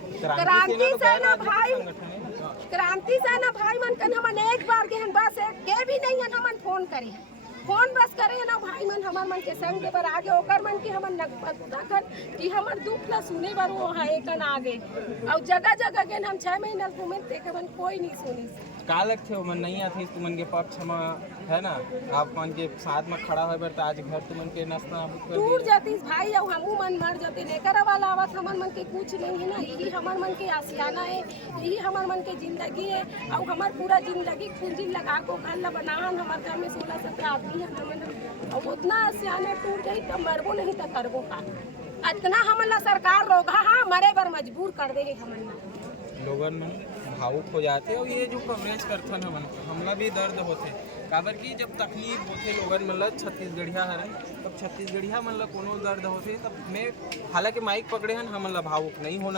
क्रांति सेना भाई, क्रांति सेना भाई मन कन हमन एक बार के हन बस के भी नहीं हन हमन फोन करे, फोन बस करे ना भाई मन हमार मन के संग के बर आगे ओकर मन के हमन नगन कि हमर दुख ला सुने बर वो है कन आगे और जगह जगह के हम 6 महीना घूमे देखे मन कोई नहीं सुनी का लगथे मन नहीं आथे तुमन के पक्ष में है ना, आप मन के साथ में खड़ा होए बर आज घर तुमन के नस्ता टूट जातीस भाई और हमू मन मर जाते लेकर वाला आवत हमर मन के कुछ नहीं है ना, यही हमर मन के आसियाना है, यही हमर मन के जिंदगी है और हमार पूरा जिंदगी पूंजी लगा को घर ला बनाहन हमार घर में 16-17 आदमी है हमन और उतना आसियाना टूट गई तो मरबो नहीं तो करबो का, इतना हमन ला सरकार रोगा हाँ मरे बर मजबूर कर दे हमन लोगन मन भावुक हो जाते और ये जो कवरेज करथन हमला भी दर्द होते काबर की जब तकलीफ होते लोगन मन ला छत्तीसगढ़िया हरे तब छत्तीसगढ़िया मन ला कोनो दर्द होते तब मैं हालांकि माइक पकड़े हन हमन ला भावुक नहीं होना